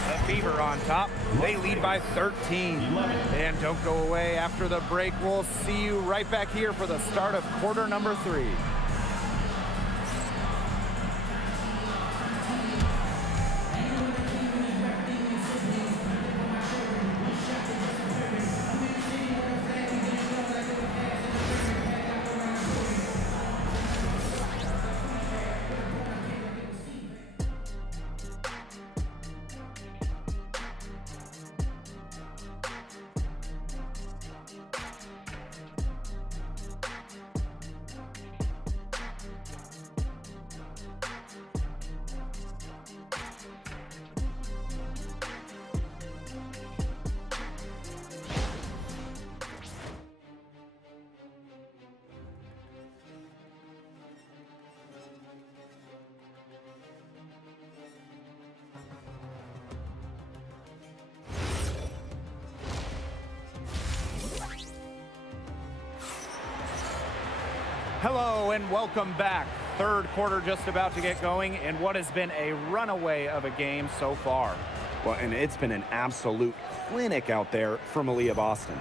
The Fever on top. They lead by 13. And don't go away after the break. We'll see you right back here for the start of quarter number 3. Hello and welcome back. Third quarter just about to get going in what has been a runaway of a game so far. Well, and it's been an absolute clinic out there from Aaliyah Boston.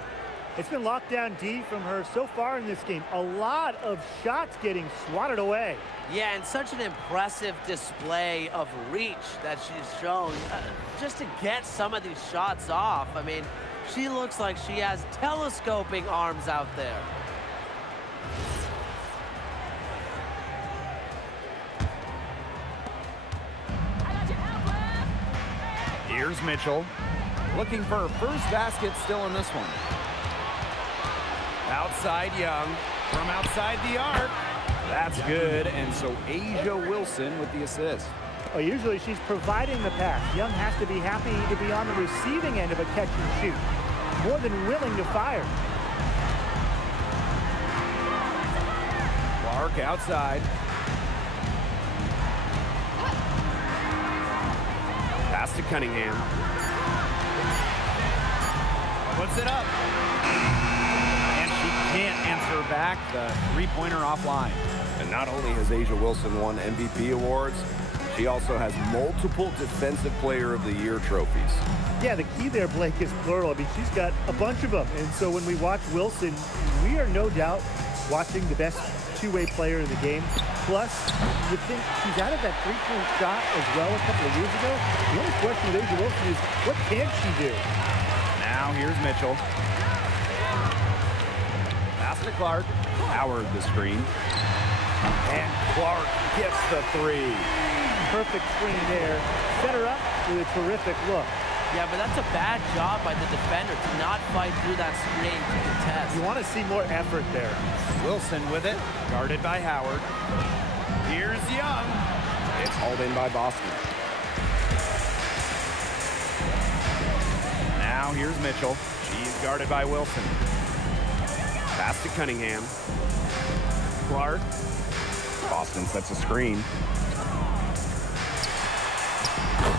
It's been locked down D from her so far in this game. A lot of shots getting swatted away. Yeah, and such an impressive display of reach that she's shown just to get some of these shots off. I mean, she looks like she has telescoping arms out there. Here's Mitchell, looking for her first basket still in this one. Outside Young, from outside the arc. That's good, and so Asia Wilson with the assist. Well, usually she's providing the pass. Young has to be happy to be on the receiving end of a catch and shoot. More than willing to fire. Clark outside. Pass to Cunningham. Puts it up. And she can't answer back the three-pointer offline. And not only has Asia Wilson won MVP awards, she also has multiple Defensive Player of the Year trophies. Yeah, the key there, Blake, is plural. I mean, she's got a bunch of them. And so when we watch Wilson, we are no doubt watching the best two-way player in the game. Plus, you think she's added that three-point shot as well a couple of years ago. The only question with Asia Wilson is, what can she do? Now here's Mitchell. Pass to Clark. Howard the screen. And Clark gets the three. Perfect screen there. Set her up with a terrific look. Yeah, but that's a bad job by the defender to not fight through that screen to contest. You want to see more effort there. Wilson with it, guarded by Howard. Here's Young. It's hauled in by Boston. Now here's Mitchell. She's guarded by Wilson. Pass to Cunningham. Clark. Boston sets a screen.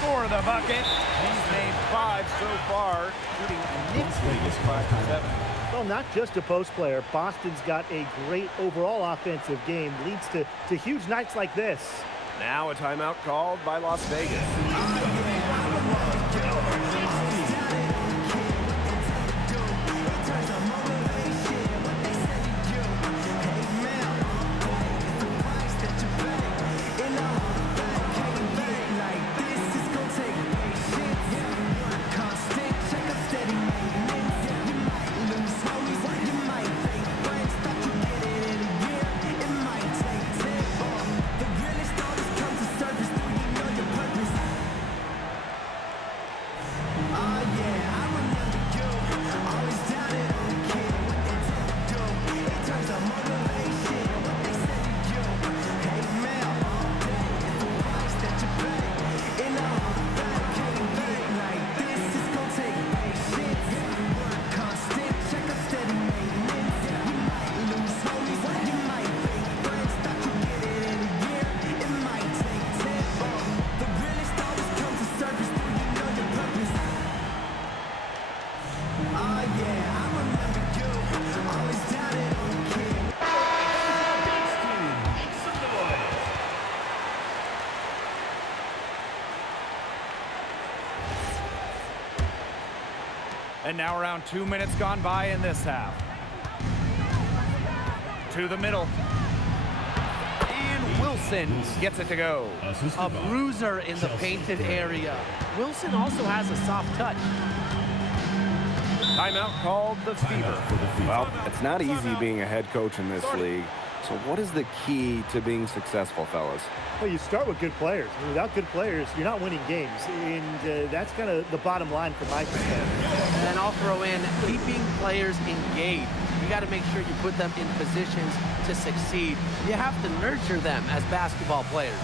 For the bucket. He's made 5 so far, shooting nifty 5 to 7. Well, not just a post player. Boston's got a great overall offensive game. Leads to huge nights like this. Now a timeout called by Las Vegas. And now around 2 minutes gone by in this half. To the middle. And Wilson gets it to go. A bruiser in the painted area. Wilson also has a soft touch. Timeout called the Fever. Well, it's not easy being a head coach in this league. So what is the key to being successful, fellas? Well, you start with good players. Without good players, you're not winning games. And that's kind of the bottom line for my perspective. And then I'll throw in keeping players engaged. You got to make sure you put them in positions to succeed. You have to nurture them as basketball players.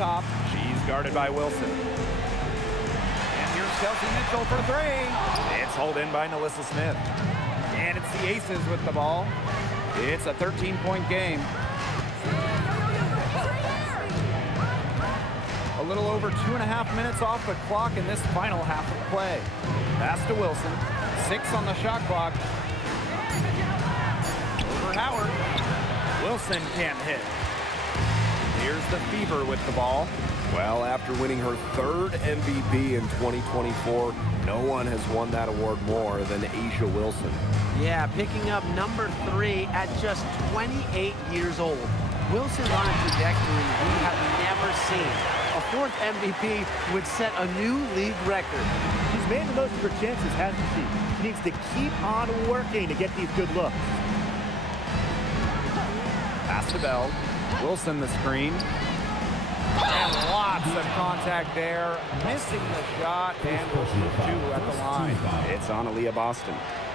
top. She's guarded by Wilson. And here's Kelsey Mitchell for three. It's hauled in by Nalissa Smith. And it's the Aces with the ball. It's a 13-point game. A little over 2.5 minutes off the clock in this final half of play. Pass to Wilson. 6 on the shot clock. Over Howard. Wilson can't hit. Here's the Fever with the ball. Well, after winning her 3rd MVP in 2024, no one has won that award more than A'ja Wilson. Yeah, picking up number 3 at just 28 years old. Wilson's on a trajectory we have never seen. A 4th MVP would set a new league record. She's made the most of her chances, hasn't she? She needs to keep on working to get these good looks. Pass to Bell. Wilson the screen. And lots of contact there. Missing the shot and will shoot 2 at the line. It's Aaliyah Boston.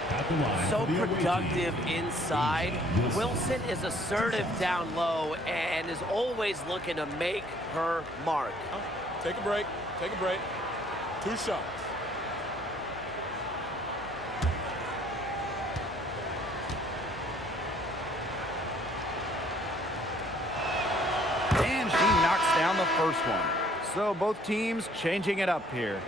At the line So for the away productive team. inside. Wilson is assertive down low and is always looking to make her mark. Take a break. Take a break. 2 shots. And she knocks down the first one. So both teams changing it up here.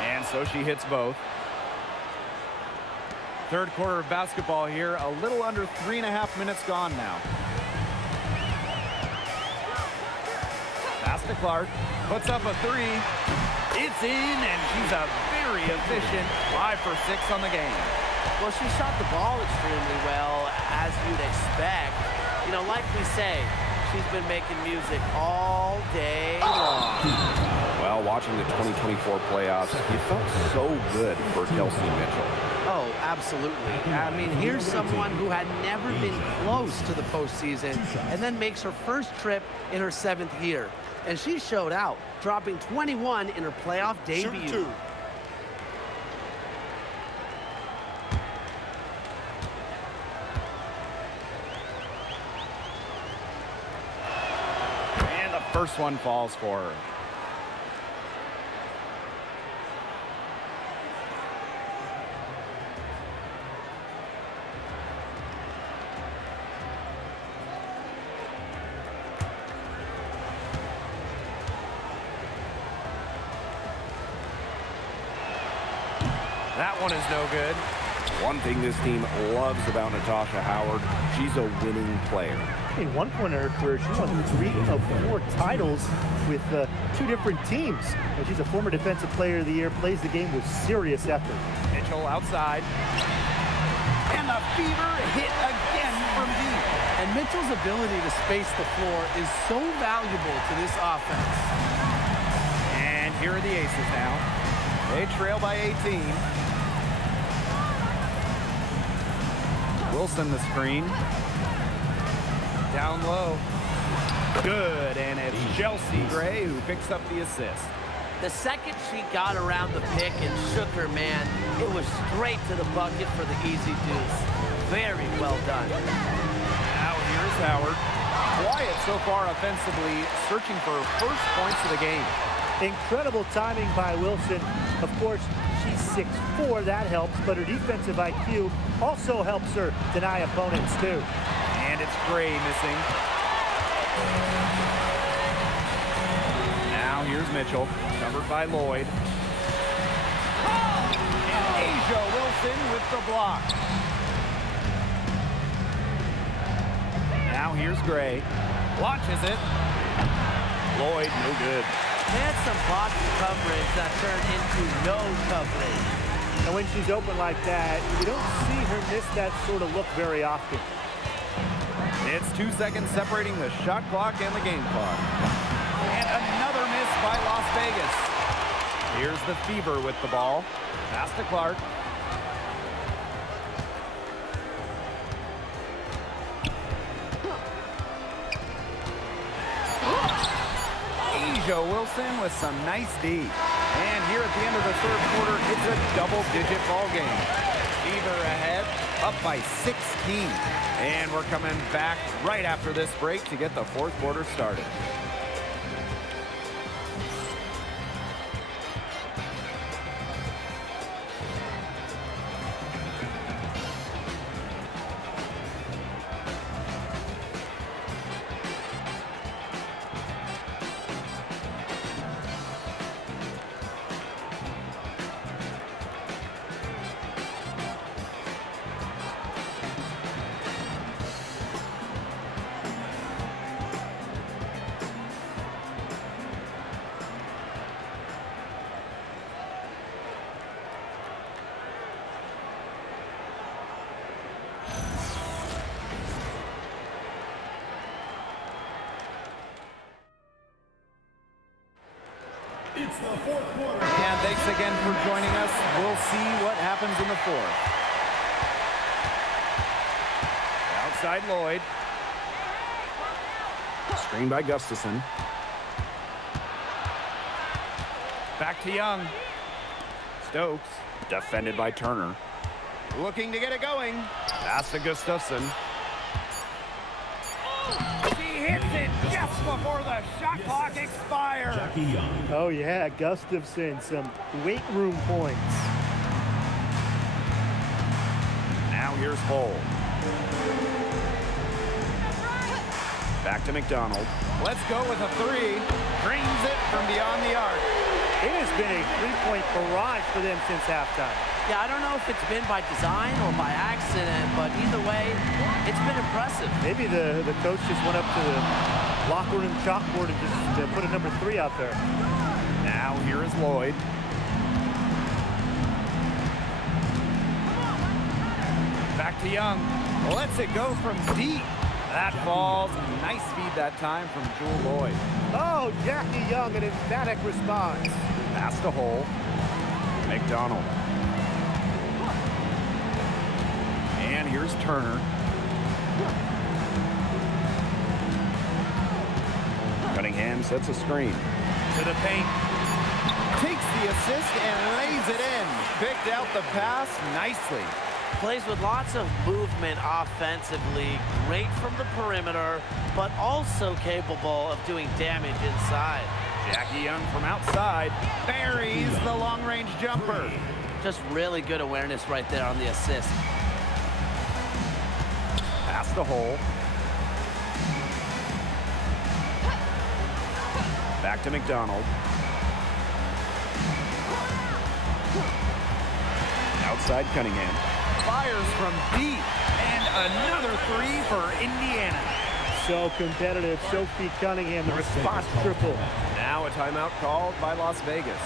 And so she hits both. Third quarter of basketball here. A little under 3.5 minutes gone now. Pass to Clark, puts up a 3. It's in, and she's a very efficient 5 for 6 on the game. Well, she shot the ball extremely well, as you'd expect. You know, like we say, she's been making music all day long. Well, watching the 2024 playoffs, it felt so good for Kelsey Mitchell. Oh, absolutely. I mean, here's someone who had never been close to the postseason and then makes her first trip in her 7th year. And she showed out, dropping 21 in her playoff debut. Shoot 2. And the first one falls for her. That one is no good. One thing this team loves about Natasha Howard, she's a winning player. In one point in her career, she won 3 of 4 titles with 2 different teams. And she's a former Defensive Player of the Year, plays the game with serious effort. Mitchell outside. And the Fever hit again from deep. And Mitchell's ability to space the floor is so valuable to this offense. And here are the Aces now. They trail by 18. Wilson the screen. Down low. Good, and it's Chelsea Gray who picks up the assist. The second she got around the pick and shook her man, it was straight to the bucket for the easy deuce. Very well done. Now here's Howard. Quiet so far offensively, searching for her first points of the game. Incredible timing by Wilson. Of course, she's 6'4", that helps, but her defensive IQ also helps her deny opponents too. And it's Gray missing. Now here's Mitchell, covered by Lloyd. And A'ja Wilson with the block. Now here's Gray. Launches it. Lloyd, no good. They had some box coverage that turned into no coverage. And when she's open like that, you don't see her miss that sort of look very often. It's 2 seconds separating the shot clock and the game clock. And another miss by Las Vegas. Here's the Fever with the ball. Pass to Clark. Asia Wilson with some nice D. And here at the end of the third quarter, it's a double-digit ball game. Fever ahead, up by 16. And we're coming back right after this break to get the fourth quarter started. It's the fourth quarter. And thanks again for joining us. We'll see what happens in the fourth. Outside Lloyd. Screen by Gustafson. Back to Young. Stokes. Defended by Turner. Looking to get it going. Pass to Gustafson. He hits it just before the shot clock expires. Jackie Young. Oh, yeah, Gustafson, some weight room points. Now here's Hull. Back to McDonald. Let's go with a three. Brings it from beyond the arc. It has been a three-point barrage for them since halftime. Yeah, I don't know if it's been by design or by accident, but either way, it's been impressive. Maybe the coach just went up to the locker room chalkboard and just put a number 3 out there. Now here is Lloyd. Back to Young. Lets it go from deep. That falls. Nice feed that time from Jewel Lloyd. Oh, Jackie Young, an emphatic response. Pass to Hull. McDonald. And here's Turner. Cunningham sets a screen. To the paint. Takes the assist and lays it in. Picked out the pass nicely. Plays with lots of movement offensively, great from the perimeter, but also capable of doing damage inside. Jackie Young from outside buries the long-range jumper. Just really good awareness right there on the assist. Pass to Hull. Back to McDonald. Outside Cunningham. Fires from deep. And another three for Indiana. So competitive. Sophie Cunningham, the response triple. Now a timeout called by Las Vegas.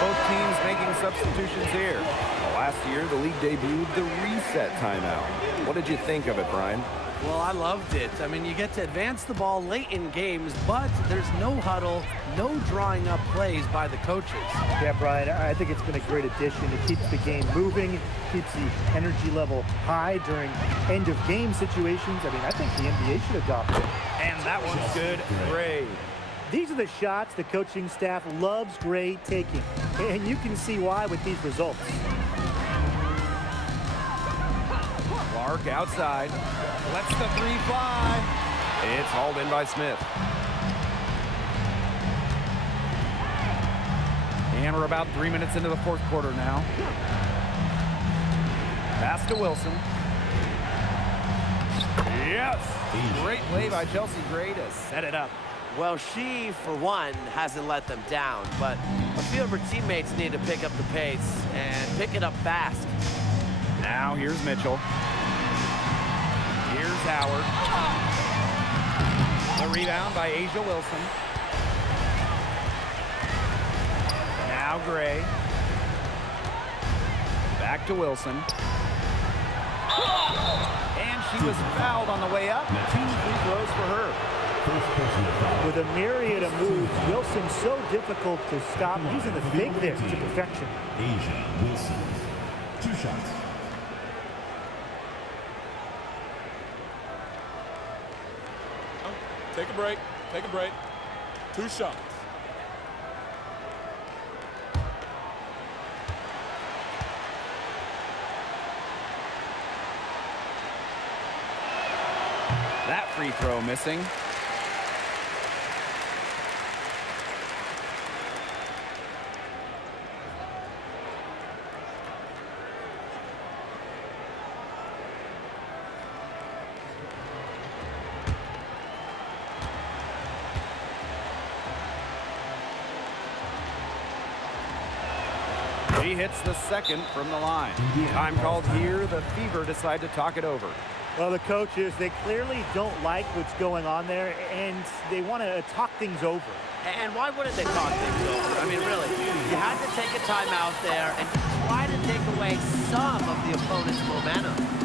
Both teams making substitutions here. Last year, the league debuted the reset timeout. What did you think of it, Brian? Well, I loved it. I mean, you get to advance the ball late in games, but there's no huddle, no drawing up plays by the coaches. Yeah, Brian, I think it's been a great addition. It keeps the game moving, keeps the energy level high during end-of-game situations. I mean, I think the NBA should adopt it. And that one's good. Great. These are the shots the coaching staff loves great taking, and you can see why with these results. Clark outside. Lets the three fly. It's hauled in by Smith. And we're about 3 minutes into the fourth quarter now. Pass to Wilson. Yes! Great play by Chelsea Gray to set it up. Well, she, for one, hasn't let them down, but a few of her teammates need to pick up the pace and pick it up fast. Now here's Mitchell. Here's Howard. The rebound by Asia Wilson. Now Gray. Back to Wilson. And she was fouled on the way up. 2 free throws for her. With a myriad of moves, Wilson's so difficult to stop, using the fake there to perfection. Asia Wilson. 2 shots. Take a break. Take a break. 2 shots. That free throw missing. He hits the second from the line. Time called here. The Fever decide to talk it over. Well, the coaches, they clearly don't like what's going on there, and they want to talk things over. And why wouldn't they talk things over? I mean, really, you had to take a timeout there and try to take away some of the opponent's momentum.